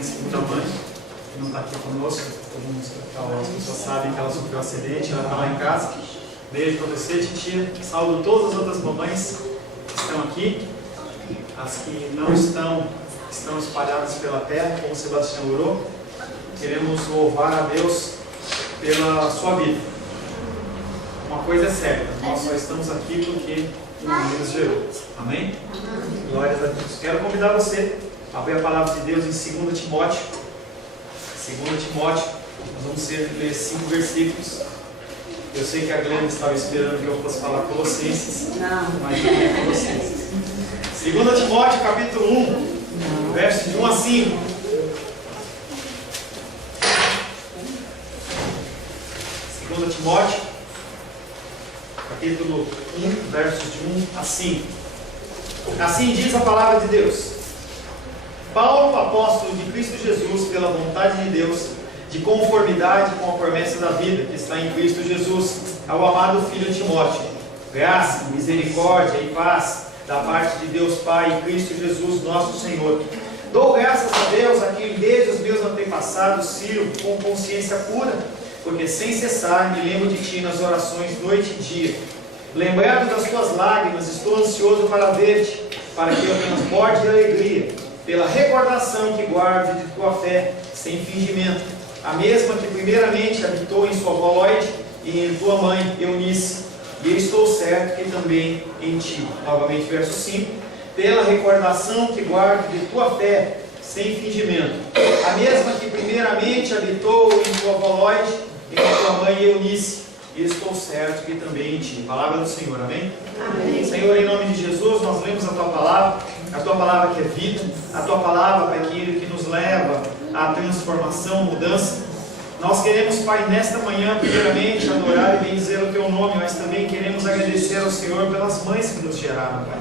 minha segunda mãe, que não está aqui conosco. As pessoas sabem que ela sofreu um acidente, ela está lá em casa. Beijo para você, titia. Saúdo todas as outras mamães que estão aqui. As que não estão espalhadas pela terra, como o Sebastião orou. Queremos louvar a Deus pela sua vida. Uma coisa é certa, nós só estamos aqui porque nos gerou. Amém? Glórias a Deus. Quero convidar você a abrir a palavra de Deus em 2 Timóteo. 2 Timóteo, nós vamos ler 5 versículos. Eu sei que a Glenda estava esperando que eu fosse falar Colossenses, mas não é Colossenses. 2 Timóteo, capítulo 1, versos de 1 a 5. 2 Timóteo, capítulo 1, versos de 1 a 5. Assim diz a palavra de Deus. Paulo, apóstolo de Cristo Jesus, pela vontade de Deus, de conformidade com a promessa da vida que está em Cristo Jesus, ao amado filho Timóteo, graça, misericórdia e paz da parte de Deus Pai e Cristo Jesus, nosso Senhor. Dou graças a Deus a quem desde os meus antepassados sirvo com consciência pura, porque sem cessar me lembro de Ti nas orações noite e dia. Lembrado das Tuas lágrimas, estou ansioso para ver-te, para que eu transporte de alegria, pela recordação que guardo de Tua fé, sem fingimento, a mesma que primeiramente habitou em sua avó Loide e em tua mãe Eunice, e eu estou certo que também em ti. Novamente, verso 5. Pela recordação que guardo de tua fé, sem fingimento, a mesma que primeiramente habitou em tua avó Loide e em tua mãe Eunice, e estou certo que também em ti. Palavra do Senhor, amém? Amém. Senhor, em nome de Jesus, nós lemos a tua palavra que é vida, a tua palavra, Pai querido, que nos leva à transformação, mudança. Nós queremos, Pai, nesta manhã, primeiramente, adorar e bendizer o Teu nome, mas também queremos agradecer ao Senhor pelas mães que nos geraram, Pai.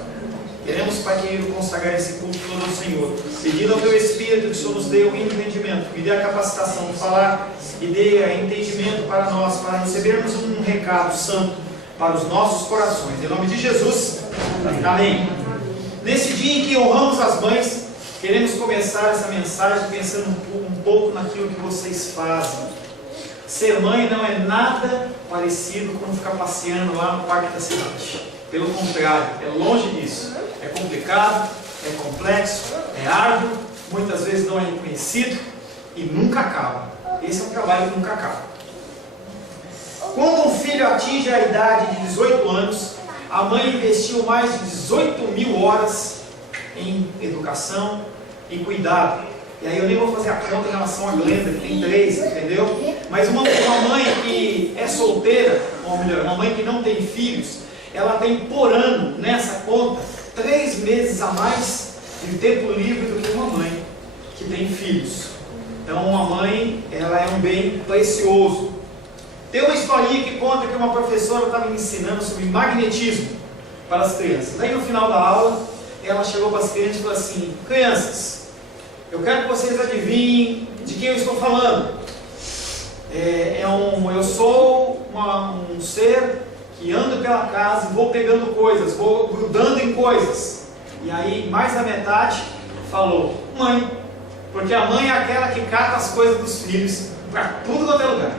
Queremos, Pai querido, consagrar esse culto todo ao Senhor, pedindo ao Teu Espírito que o Senhor nos dê o entendimento, que dê a capacitação de falar e dê entendimento para nós, para recebermos um recado santo para os nossos corações. Em nome de Jesus, amém. Nesse dia em que honramos as mães, queremos começar essa mensagem pensando um pouco naquilo que vocês fazem. Ser mãe não é nada parecido com ficar passeando lá no parque da cidade. Pelo contrário, é longe disso. É complicado, é complexo, é árduo, muitas vezes não é reconhecido e nunca acaba. Esse é um trabalho que nunca acaba. Quando um filho atinge a idade de 18 anos, a mãe investiu mais de 18.000 horas em educação e cuidado. E aí eu nem vou fazer a conta em relação à Glenda, que tem 3, entendeu? Mas uma mãe que é solteira, ou melhor, uma mãe que não tem filhos, ela tem por ano, nessa conta, 3 meses a mais de tempo livre do que uma mãe que tem filhos. Então uma mãe, ela é um bem precioso. Tem uma historinha que conta que uma professora estava me ensinando sobre magnetismo para as crianças. Daí no final da aula, ela chegou para as crianças e falou assim: crianças, eu quero que vocês adivinhem de quem eu estou falando. Eu sou um ser que ando pela casa e vou pegando coisas, vou grudando em coisas. E aí mais da metade falou: mãe, porque a mãe é aquela que cata as coisas dos filhos para tudo quanto é lugar.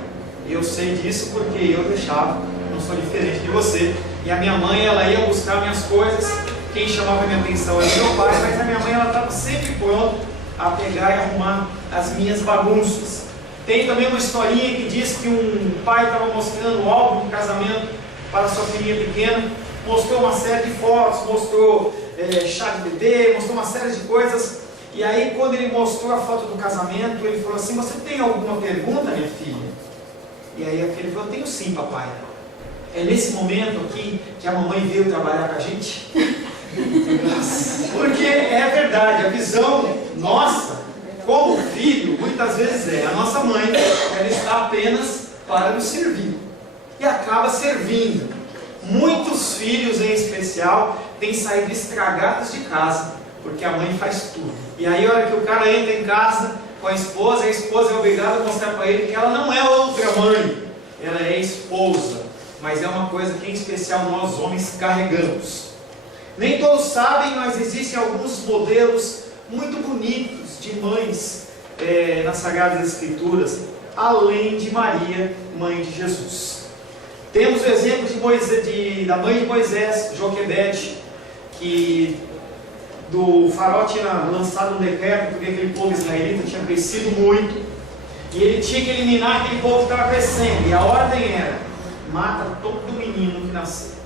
E eu sei disso porque eu deixava, não sou diferente de você. E a minha mãe, ela ia buscar minhas coisas. Quem chamava minha atenção era meu pai, mas a minha mãe, ela estava sempre pronta a pegar e arrumar as minhas bagunças. Tem também uma historinha que diz que um pai estava mostrando o álbum de casamento para sua filhinha pequena, mostrou uma série de fotos, mostrou chá de bebê, mostrou uma série de coisas. E aí, quando ele mostrou a foto do casamento, ele falou assim: você tem alguma pergunta, minha filha? E aí a filha falou: eu tenho sim, papai. É nesse momento aqui que a mamãe veio trabalhar com a gente? Porque é verdade, a visão nossa, como filho, muitas vezes a nossa mãe, ela está apenas para nos servir. E acaba servindo. Muitos filhos, em especial, têm saído estragados de casa, porque a mãe faz tudo. E aí, a hora que o cara entra em casa com a esposa é obrigada a mostrar para ele que ela não é outra mãe, ela é esposa. Mas é uma coisa que, em especial, nós homens carregamos. Nem todos sabem, mas existem alguns modelos muito bonitos de mães nas Sagradas Escrituras, além de Maria, mãe de Jesus. Temos o exemplo da mãe de Moisés, Joquebede, que do faraó tinha lançado um decreto, porque aquele povo israelita tinha crescido muito, e ele tinha que eliminar aquele povo que estava crescendo, e a ordem era: mata todo menino que nascer.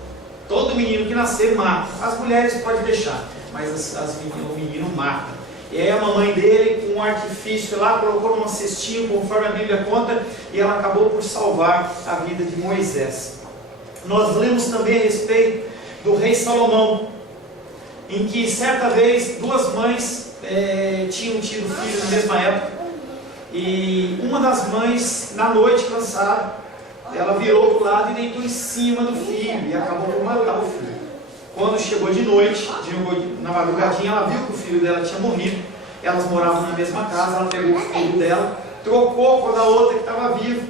Todo menino que nascer, mata. As mulheres podem deixar, mas o menino mata. E aí a mamãe dele, com um artifício lá, colocou numa cestinha, conforme a Bíblia conta, e ela acabou por salvar a vida de Moisés. Nós lemos também a respeito do rei Salomão, em que certa vez duas mães tinham tido filhos na mesma época, e uma das mães, na noite cansada, ela virou para o lado e deitou em cima do filho, e acabou por matar o filho. Quando chegou de noite, na madrugadinha, ela viu que o filho dela tinha morrido. Elas moravam na mesma casa, ela pegou o filho dela, trocou com a outra que estava viva,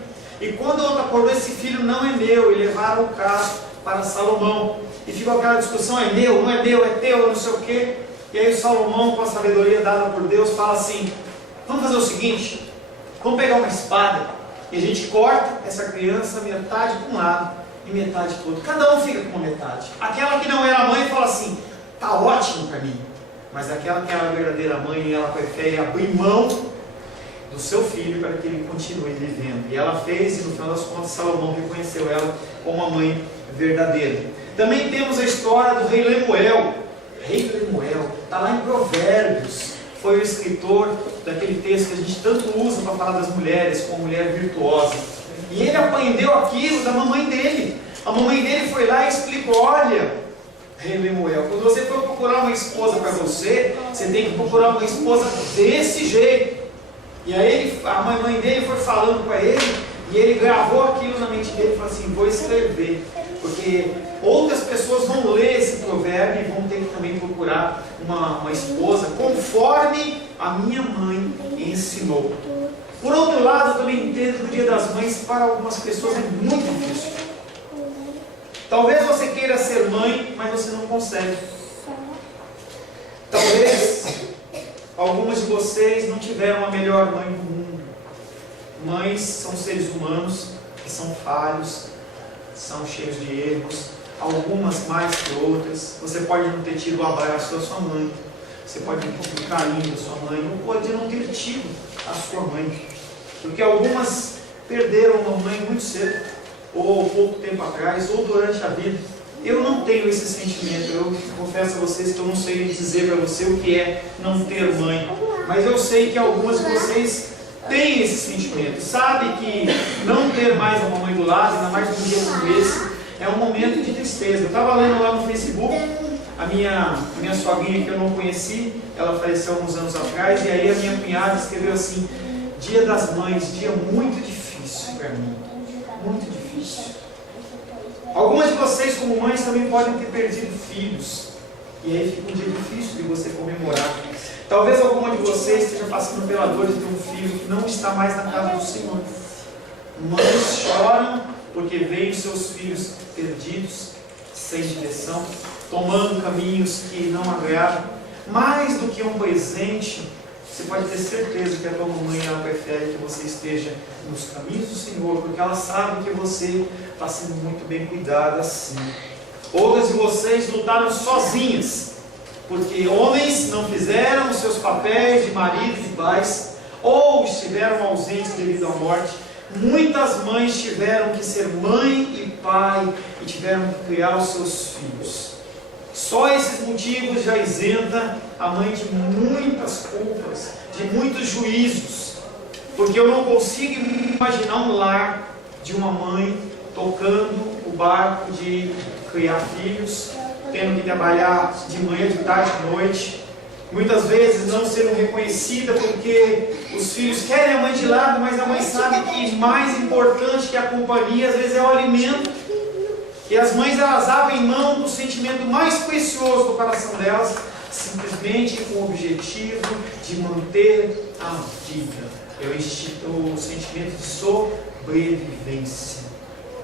e quando a outra acordou: esse filho não é meu, e levaram o caso para Salomão, e ficou aquela discussão: é meu, não é meu, é teu, não sei o quê. E aí o Salomão, com a sabedoria dada por Deus, fala assim: vamos fazer o seguinte, vamos pegar uma espada, e a gente corta essa criança metade para um lado e metade para o outro, cada um fica com uma metade. Aquela que não era a mãe fala assim: está ótimo para mim. Mas aquela que era a verdadeira mãe, ela prefere abrir mão do seu filho para que ele continue vivendo. E ela fez, e no final das contas Salomão reconheceu ela como uma mãe verdadeira. Também temos a história do rei Lemuel. Rei Lemuel está lá em Provérbios. Foi o escritor daquele texto que a gente tanto usa para falar das mulheres, como mulher virtuosa. E ele aprendeu aquilo da mamãe dele. A mamãe dele foi lá e explicou: olha, rei Lemuel, quando você for procurar uma esposa para você, você tem que procurar uma esposa desse jeito. E aí a mãe dele foi falando para ele, e ele gravou aquilo na mente dele e falou assim: vou escrever, porque outras pessoas vão ler esse provérbio e vão ter que também procurar uma esposa conforme a minha mãe ensinou. Por outro lado, eu também entendo que o Dia das Mães para algumas pessoas é muito difícil. Talvez você queira ser mãe, mas você não consegue. Talvez algumas de vocês não tiveram a melhor mãe do mundo. Mães são seres humanos que são falhos, são cheios de erros, algumas mais que outras. Você pode não ter tido o abraço da sua mãe, você pode não ter o carinho da sua mãe, ou pode não ter tido a sua mãe, porque algumas perderam uma mãe muito cedo, ou pouco tempo atrás, ou durante a vida. Eu não tenho esse sentimento. Eu confesso a vocês que eu não sei dizer para você o que é não ter mãe, mas eu sei que algumas de vocês têm esse sentimento. Sabe que não ter mais a mamãe do lado, ainda mais num dia como esse, é um momento de tristeza. Eu estava lendo lá no Facebook, a minha sogrinha, que eu não conheci, ela faleceu uns anos atrás, e aí a minha cunhada escreveu assim: Dia das Mães, dia muito difícil para mim, muito difícil. Algumas de vocês, como mães, também podem ter perdido filhos, e aí fica um dia difícil de você comemorar. Talvez alguma de vocês esteja passando pela dor de ter um filho que não está mais na casa do Senhor. Mães choram porque veem seus filhos perdidos, sem direção, tomando caminhos que não agradam. Mais do que um presente, você pode ter certeza que a tua mamãe, ela prefere que você esteja nos caminhos do Senhor, porque ela sabe que você está sendo muito bem cuidado assim. Outras de vocês lutaram sozinhas, porque homens não fizeram os seus papéis de marido e pais, ou estiveram ausentes devido à morte. Muitas mães tiveram que ser mãe e pai, e tiveram que criar os seus filhos. Só esses motivos já isenta a mãe de muitas culpas, de muitos juízos, porque eu não consigo imaginar um lar de uma mãe tocando o barco de criar filhos, tendo que trabalhar de manhã, de tarde, de noite, muitas vezes não sendo reconhecida porque os filhos querem a mãe de lado, mas a mãe sabe que mais importante que a companhia às vezes é o alimento. E as mães, elas abrem mão do sentimento mais precioso do coração delas, simplesmente com o objetivo de manter a vida. É o sentimento de sobrevivência.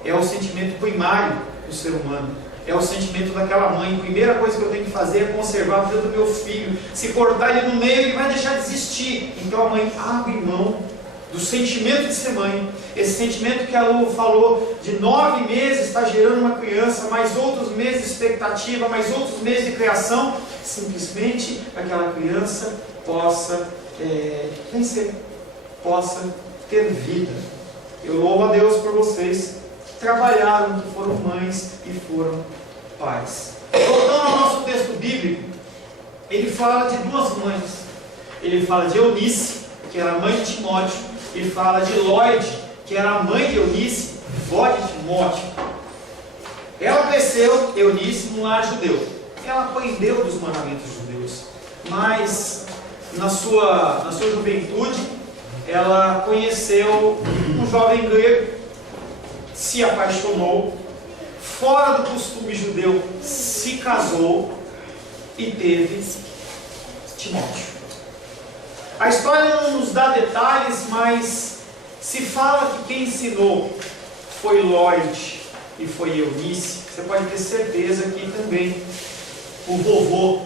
É o sentimento primário do ser humano. é o sentimento daquela mãe. A primeira coisa que eu tenho que fazer é conservar a vida do meu filho. Se cortar ele no meio, ele vai deixar de existir. Então a mãe abre mão do sentimento de ser mãe. Esse sentimento que a Lu falou, de 9 meses está gerando uma criança, mais outros meses de expectativa, mais outros meses de criação, simplesmente para que aquela criança possa vencer, possa ter vida. Eu louvo a Deus por vocês que trabalharam, que foram mães e foram pais. Voltando ao nosso texto bíblico, ele fala de 2 mães. Ele fala de Eunice, que era mãe de Timóteo, e fala de Lloyd, que era a mãe de Eunice, vó de Timóteo. Ela cresceu, Eunice, num lar judeu. Ela aprendeu dos mandamentos judeus, mas na sua juventude, ela conheceu um jovem grego, se apaixonou, fora do costume judeu, se casou e teve Timóteo. A história não nos dá detalhes, mas se fala que quem ensinou foi Lloyd e foi Eunice. Você pode ter certeza que também o vovô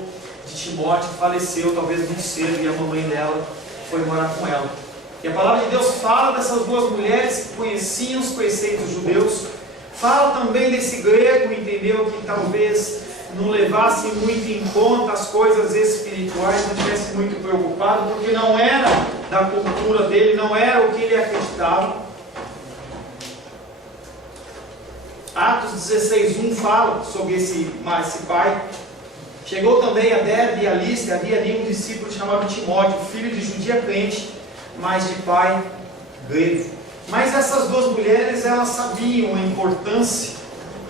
de Timóteo faleceu talvez muito cedo e a mamãe dela foi morar com ela. E a palavra de Deus fala dessas 2 mulheres que conheciam os preceitos judeus. Fala também desse grego, entendeu, que talvez não levasse muito em conta as coisas espirituais, não estivesse muito preocupado, porque não era da cultura dele, não era o que ele acreditava. Atos 16:1 fala sobre esse pai. Chegou também a Derbe e a Listra, havia ali um discípulo chamado Timóteo, filho de judia crente, mas de pai grego. Mas essas 2 mulheres, elas sabiam a importância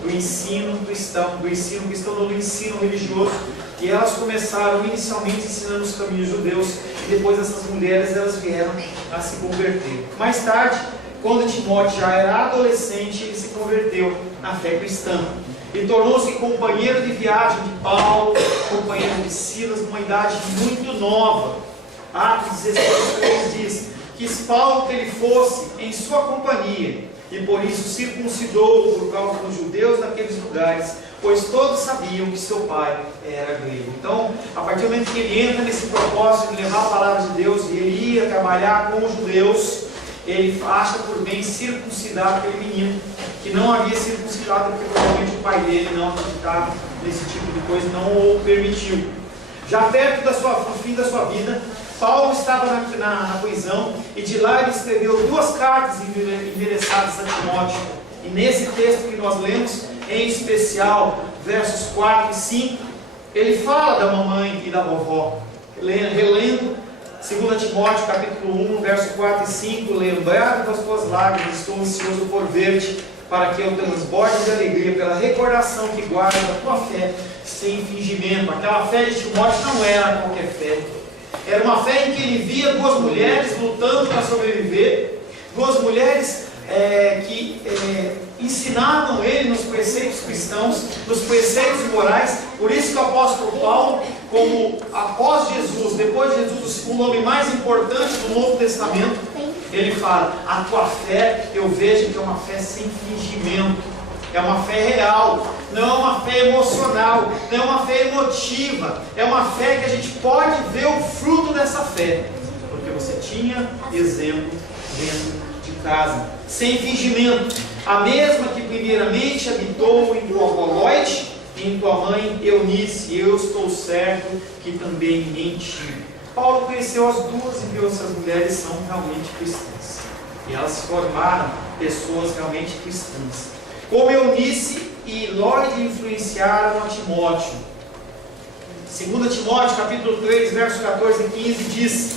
do ensino cristão, do ensino religioso, e elas começaram inicialmente ensinando os caminhos judeus, e depois essas mulheres elas vieram a se converter. Mais tarde, quando Timóteo já era adolescente, ele se converteu na fé cristã e tornou-se companheiro de viagem de Paulo, companheiro de Silas, numa idade muito nova. Atos 16:3 diz: quis Paulo que ele fosse em sua companhia, e por isso circuncidou por causa dos judeus naqueles lugares, pois todos sabiam que seu pai era grego. Então, a partir do momento que ele entra nesse propósito de levar a palavra de Deus, e ele ia trabalhar com os judeus, ele acha por bem circuncidar aquele menino, que não havia circuncidado, porque provavelmente o pai dele não acreditava nesse tipo de coisa, não o permitiu. Já perto do fim da sua vida, Paulo estava na prisão, e de lá ele escreveu 2 cartas endereçadas a Timóteo. E nesse texto que nós lemos, em especial, versos 4 e 5, ele fala da mamãe e da vovó. Relendo 2 Timóteo capítulo 1, verso 4 e 5, lembrado das tuas lágrimas, estou ansioso por ver-te, para que eu transborde de alegria pela recordação que guarda da tua fé, sem fingimento. Aquela fé de Timóteo não era qualquer fé. Era uma fé em que ele via 2 mulheres lutando para sobreviver, 2 mulheres que ensinavam ele nos preceitos cristãos, nos preceitos morais. Por isso que o apóstolo Paulo, como após Jesus, depois de Jesus, o nome mais importante do Novo Testamento, ele fala: a tua fé, eu vejo que é uma fé sem fingimento. É uma fé real, não é uma fé emocional, não é uma fé emotiva, é uma fé que a gente pode ver o fruto dessa fé, porque você tinha exemplo dentro de casa, sem fingimento, a mesma que primeiramente habitou em tua avó Lloyd e em tua mãe Eunice, eu estou certo que também em ti. Paulo conheceu as 2 e viu essas mulheres são realmente cristãs, e elas se formaram pessoas realmente cristãs. Como Eunice e Lloyd influenciaram a Timóteo. 2 Timóteo capítulo 3, versos 14 e 15 diz: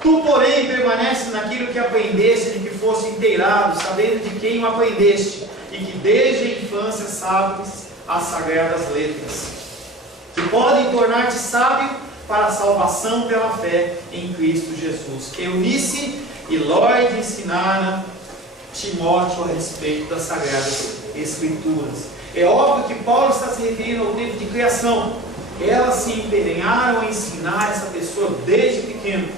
tu, porém, permaneces naquilo que aprendeste, de que fosse inteirado, sabendo de quem o aprendeste, e que desde a infância sabes as sagradas letras, que podem tornar-te sábio para a salvação pela fé em Cristo Jesus. Eunice e Lloyd ensinaram Timóteo a respeito das Sagradas Escrituras. É óbvio que Paulo está se referindo ao tempo de criação. Elas se empenharam a ensinar essa pessoa desde pequeno.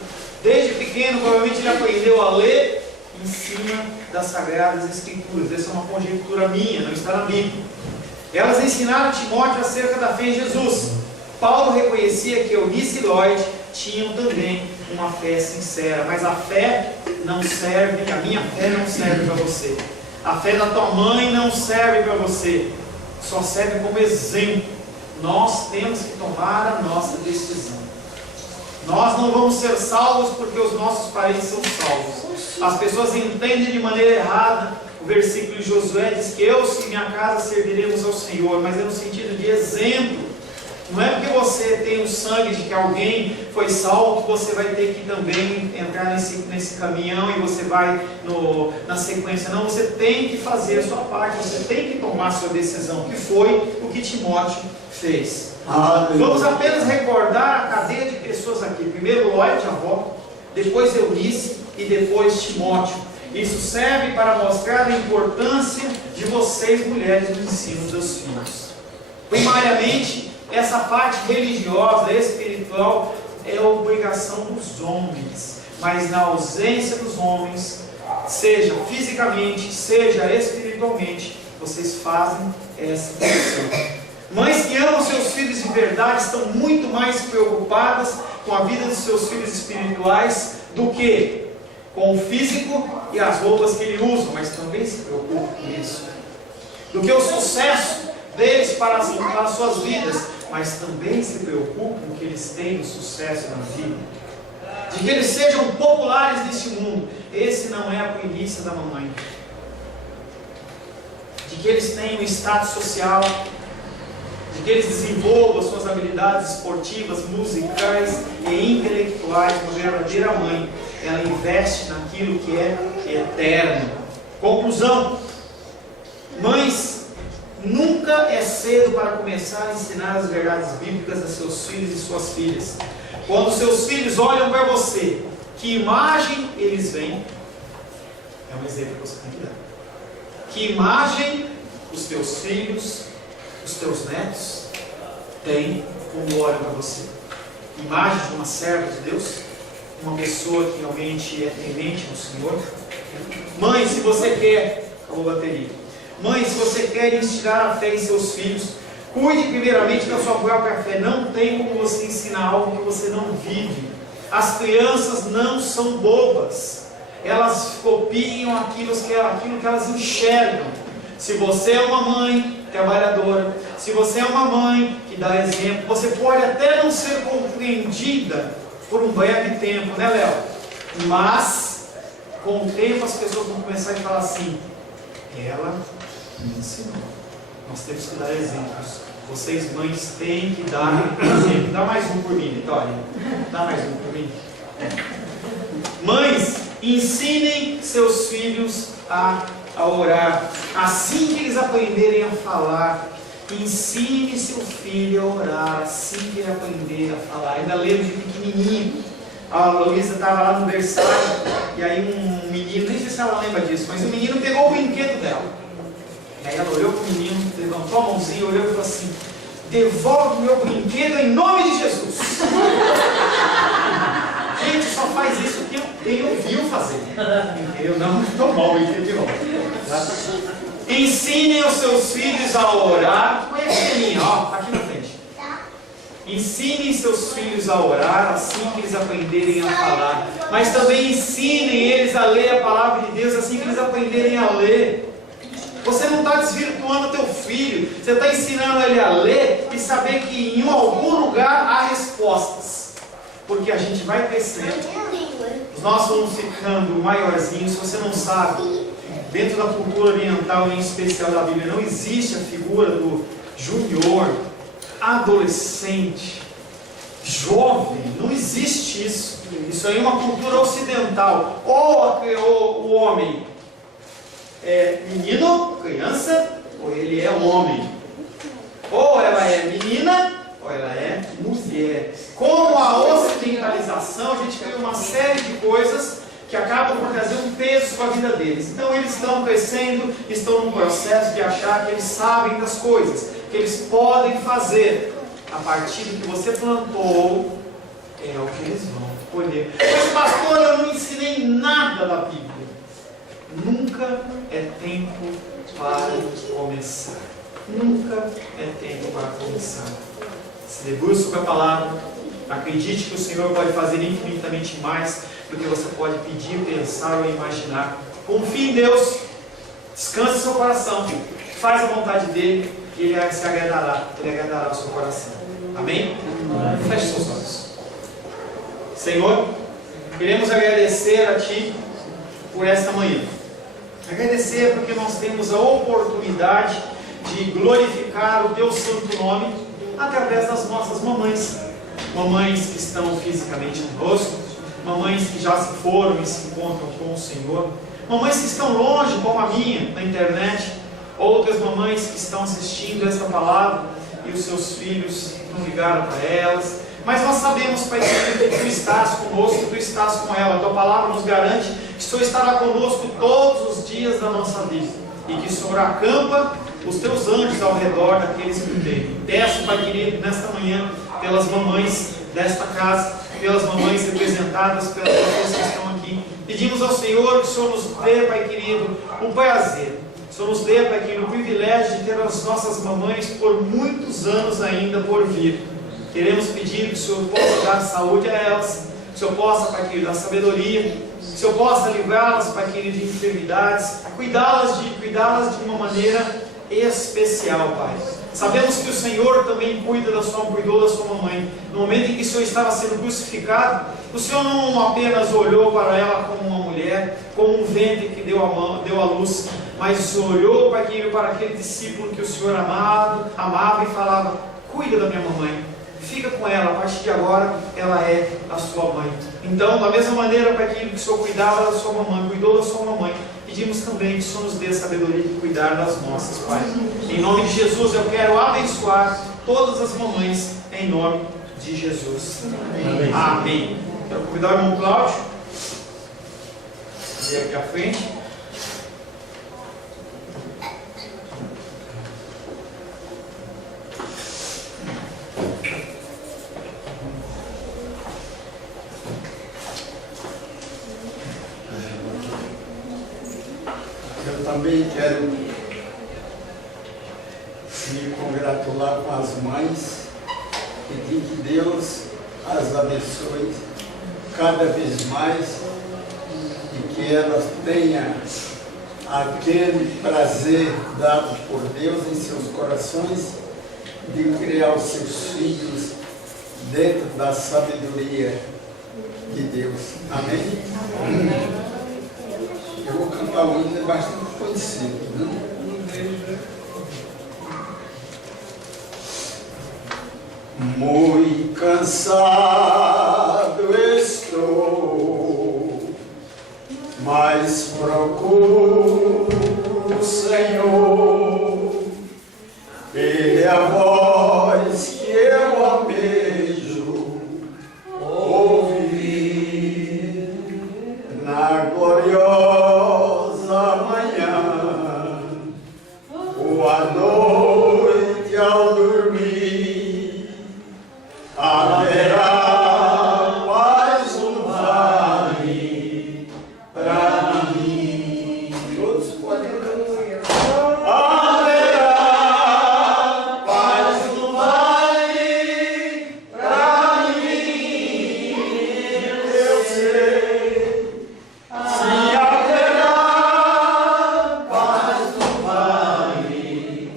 Desde pequeno, provavelmente ele aprendeu a ler em cima das Sagradas Escrituras. Essa é uma conjectura minha, não está na Bíblia. Elas ensinaram Timóteo acerca da fé em Jesus. Paulo reconhecia que Eunice e Lloyd tinham também uma fé sincera, mas a fé não serve, a minha fé não serve para você. A fé da tua mãe não serve para você, só serve como exemplo. Nós temos que tomar a nossa decisão. Nós não vamos ser salvos porque os nossos parentes são salvos. As pessoas entendem de maneira errada. O versículo de Josué diz que eu e minha casa serviremos ao Senhor, mas é no sentido de exemplo. Não é porque você tem o sangue de que alguém foi salvo que você vai ter que também entrar nesse caminhão e você vai na sequência. Não, você tem que fazer a sua parte, você tem que tomar a sua decisão, que foi o que Timóteo fez. Vamos apenas recordar a cadeia de pessoas aqui. Primeiro Lloyd, a avó, depois Eunice e depois Timóteo. Isso serve para mostrar a importância de vocês, mulheres, no ensino dos filhos. Primariamente, essa parte religiosa, espiritual, é a obrigação dos homens. Mas na ausência dos homens, seja fisicamente, seja espiritualmente, vocês fazem essa função. Mães que amam seus filhos de verdade estão muito mais preocupadas com a vida dos seus filhos espirituais do que com o físico e as roupas que ele usa, mas também se preocupam com isso. Do que o sucesso deles para as suas vidas, mas também se preocupam que eles tenham sucesso na vida. De que eles sejam populares neste mundo. Esse não é a primícia da mamãe. De que eles tenham status social, de que eles desenvolvam suas habilidades esportivas, musicais e intelectuais. Uma verdadeira mãe, ela investe naquilo que é eterno. Conclusão: mães, nunca é cedo para começar a ensinar as verdades bíblicas a seus filhos e suas filhas. Quando seus filhos olham para você, que imagem eles veem? É um exemplo que você tem que dar. Que imagem os teus filhos, os teus netos têm quando olham para você? Imagem de uma serva de Deus? Uma pessoa que realmente é temente no Senhor? Mãe, se você quer... Acabou a bateria. Mãe, se você quer instigar a fé em seus filhos, cuide primeiramente da sua própria fé. Não tem como você ensinar algo que você não vive. As crianças não são bobas. Elas copiam aquilo que elas enxergam. Se você é uma mãe trabalhadora, se você é uma mãe que dá exemplo, você pode até não ser compreendida por um breve tempo, né, Léo? Mas, com o tempo, as pessoas vão começar a falar assim: ela me ensinou. Nós temos que dar exemplos. Vocês, mães, têm que dar exemplo. Dá mais um por mim, Vitória. Dá mais um por mim. Mães, ensinem seus filhos a orar. Assim que eles aprenderem a falar, ensine seu filho a orar. Assim que ele aprender a falar. Ainda lembro de pequenininho. A Luísa estava lá no berçário, e aí um menino, nem sei se ela lembra disso, mas o menino pegou o brinquedo dela. E aí ela olhou para o menino, levantou a mãozinha, olhou e falou assim: devolve o meu brinquedo em nome de Jesus. Gente, só faz isso quem ouviu fazer. Eu não estou mal, entendi de novo. Tá? Ensinem os seus filhos a orar. Põe a pequenininha, ó, aqui na frente. Ensinem seus filhos a orar assim que eles aprenderem a falar. Mas também ensinem eles a ler a palavra de Deus assim que eles aprenderem a ler. Você não está desvirtuando o teu filho. Você está ensinando ele a ler e saber que em algum lugar há respostas. Porque a gente vai crescendo. Nós vamos ficando maiorzinhos. Se você não sabe, dentro da cultura oriental, em especial da Bíblia, não existe a figura do junior, adolescente, jovem. Não existe isso. Isso aí é uma cultura ocidental. Ou o homem é menino, criança, ou ele é homem. Ou ela é menina, ou ela é mulher. Com a ocidentalização, a gente cria uma série de coisas que acabam por trazer um peso para a vida deles. Então eles estão crescendo, estão num processo de achar que eles sabem das coisas, que eles podem fazer. A partir do que você plantou, é o que eles vão colher. Mas pastor, eu não ensinei nada da Bíblia. Nunca é tempo para começar. Nunca é tempo para começar. Se debruce sobre a palavra. Acredite que o Senhor pode fazer infinitamente mais do que você pode pedir, pensar ou imaginar. Confie em Deus. Descanse seu coração. Faz a vontade dEle e Ele se agradará. Ele agradará o seu coração. Amém? Feche seus olhos. Senhor, queremos agradecer a Ti por esta manhã. Agradecer porque nós temos a oportunidade de glorificar o Teu santo nome através das nossas mamães. Mamães que estão fisicamente conosco, mamães que já se foram e se encontram com o Senhor, mamães que estão longe, como a minha, na internet, outras mamães que estão assistindo esta palavra e os seus filhos não ligaram para elas. Mas nós sabemos, Pai, que Tu estás conosco, Tu estás com ela. A Tua palavra nos garante que o Senhor estará conosco todos os dias da nossa vida e que o Senhor acampa os Teus anjos ao redor daqueles que têm. Peço, Pai querido, nesta manhã, pelas mamães desta casa, pelas mamães representadas, pelas pessoas que estão aqui. Pedimos ao Senhor que o Senhor nos dê, Pai querido, o prazer. O Senhor nos dê, Pai querido, o privilégio de ter as nossas mamães por muitos anos ainda por vir. Queremos pedir que o Senhor possa dar saúde a elas, que o Senhor possa, Pai querido, dar sabedoria, que o Senhor possa livrá-las, Pai querido, de enfermidades, cuidá-las de uma maneira especial, Pai. Sabemos que o Senhor também cuidou da sua mamãe. No momento em que o Senhor estava sendo crucificado, o Senhor não apenas olhou para ela como uma mulher, como um ventre que deu a luz, mas o Senhor olhou para aquele discípulo que o Senhor amava e falava: cuida da minha mamãe, fica com ela, a partir de agora ela é a sua mãe. Então, da mesma maneira, para que o Senhor cuidava da sua mamãe, cuidou da sua mamãe, pedimos também que o Senhor nos dê a sabedoria de cuidar das nossas, Pai. Em nome de Jesus, eu quero abençoar todas as mamães, em nome de Jesus. Amém. Amém. Quero convidar o irmão Cláudio vir aqui à frente. Também quero me congratular com as mães, pedir que Deus as abençoe cada vez mais e que elas tenham aquele prazer dado por Deus em seus corações de criar os seus filhos dentro da sabedoria de Deus. Amém? Amém. Eu vou cantar um hino bastante conhecido, né? Muito cansado estou, mas procuro o Senhor. Ele é a voz que eu almejo ouvir na gloriosa manhã ou à noite ao dormir. Haverá mais um vale para mim. Todos podem cantar. Haverá mais um vale para mim. Eu sei. Se haverá mais um vale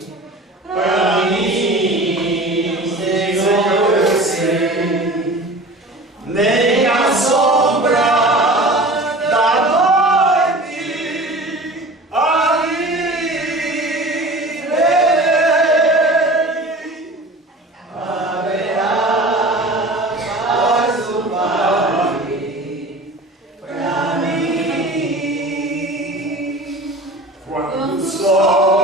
para mim, Senhor, eu sei. Nem a sombra da noite ali verei. Haverá mais um vale para mim. Quando o sol